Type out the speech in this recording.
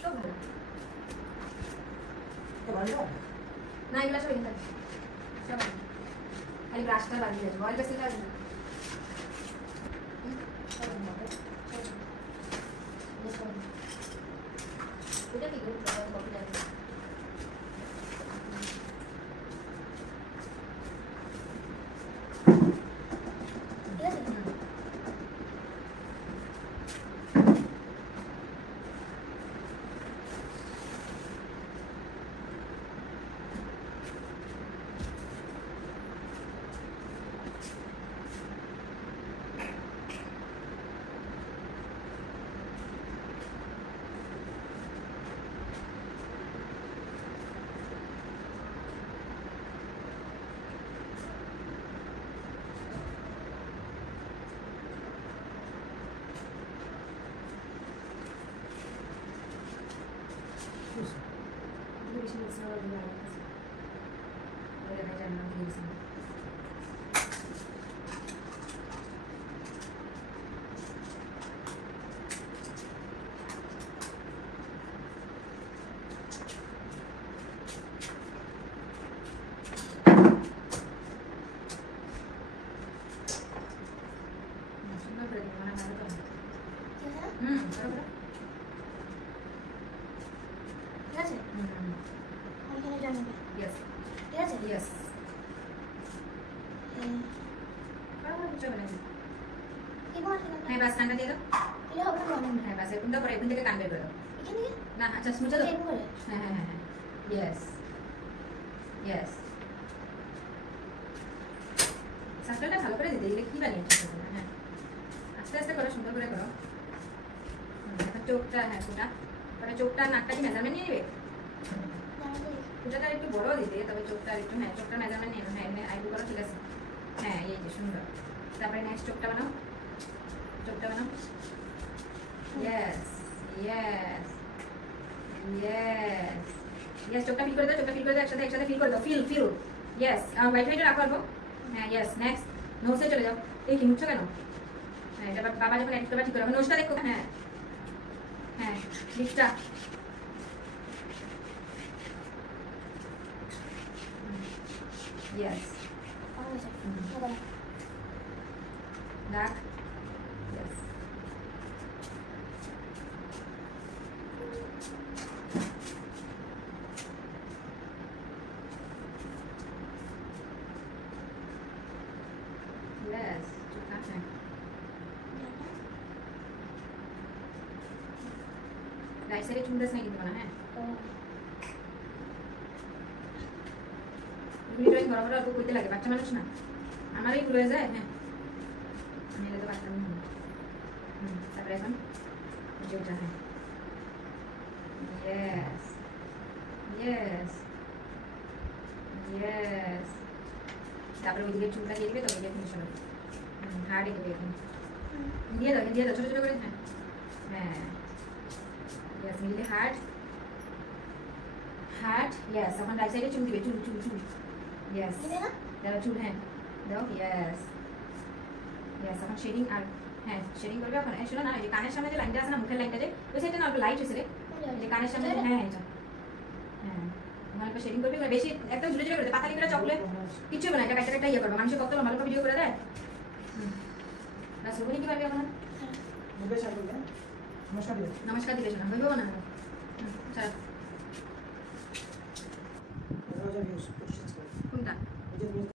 সব ভালো তো ভালো না, এগুলো সব এখানে থাকে সব ভালো। খালি ব্রাশটা বাদ দিয়ে যাবে, অয়েল পেস্টেলটা আসবে না। এটা কি করতে হবে? কপি লাগবে। ঠিক আছে? বেশি মিক্স না হলে ভালো লাগছে। ওটা না জানি না কি দিয়েছি। সুন্দর করে দিই, মানে ভালো করে। বরাবর। ঠিক আছে আমি এখানে জানি Yes. ঠিক আছে Yes. বরাবর কিছু হবে না। কি বলছ হ্যাঁ, বাস কানটা দিয়ে দাও। এটা হবে না মানে হ্যাঁ, বাস এরকম দাও, পরে এখান থেকে কান বের করে দাও। এখান থেকে না, আচ্ছা মুছে দাও। এরকম করে হ্যাঁ হ্যাঁ হ্যাঁ হ্যাঁ। Yes. Yes. সার্কেলটা ভালো করে দিতে, দিলে কি বানিয়েছিস? হ্যাঁ, আস্তে আস্তে করো, সুন্দর করে করো। এখন চোখটা, হ্যাঁ ফোঁটা, পরে চোখটা নাকটা কি মেজারমেন্ট নিয়ে নেবে? ফোঁটাটা একটু বড় দিতে, তবে চোখটা একটু, হ্যাঁ চোখটা মেজারমেন্ট নিয়ে নাও। হ্যাঁ এখানে আইব্রো করো, ঠিক আছে। হ্যাঁ এই যে সুন্দর। তারপরে নেক্সট চোখটা বানাও, চোখটা বানাও। Yes. Yes. Yes. Yes, চোখটা ফিল করে দাও, চোখটা ফিল করে দাও, একসাথে একসাথে ফিল করে দাও, ফিল ফিল। Yes, হোয়াইট হোয়াইটে রাখো অল্প। হ্যাঁ, yes, next নোজে চলে যাও। এই কি মুছছো কেন? হ্যাঁ, এটা বাবা যখন এডিট করবে ঠিক করে, নোজটা দেখো। হ্যাঁ হ্যাঁ, লিপটা। Yes. Dark. Yes. Yes. চোখটা, হ্যাঁ। রাইট সাইডে চুল দেশ না কিন্তু না, হ্যাঁ। এগুলি ড্রয়িং বরাবর অল্প করতে লাগে, বাচ্চা মানুষ না, আমারই ভুল হয়ে যায়। হ্যাঁ, আমি এটা তো পারতাম না। তারপরে এখন যেটা, হ্যাঁ। Yes. Yes. Yes. তারপরে ওই দিকে চুলটা দিয়ে দিবে, তবে এটা ফিনিশ হবে। হার্ড এঁকে দেবে এখন। দিয়ে দাও ছোট ছোট করে। হ্যাঁ হ্যাঁ। Yes, মিডিলে হার্ড হার্ড। Yes, এখন রাইট সাইডে চুল দিবে, চুল চুল চুল। Yes. দাও চুল, হ্যাঁ দাও। Yes. Yes, এখন শেডিং। আর হ্যাঁ শেডিং করবে এখন। এই শোনো না, এই যে কানের সামনে যে লাইনটা আছে না, মুখের লাইনটা, যে ওই সাইডটা না অল্প লাইট হয়েছে রে, এই যে কানের সামনে। হ্যাঁ এটা, হ্যাঁ এখন একটু শেডিং করবে, বেশি একদম ঝুলে ঝুলে করবে, পাতালি করে চকলেট কিছু হবে না। এটা একটা ইয়ে করবে, মানুষের কত লম্বা লম্বা ভিডিও করে দেয়। না শুরু কি পারবে এখন? নমস্কার দিলে শোনা হইব না। চল কোনটা?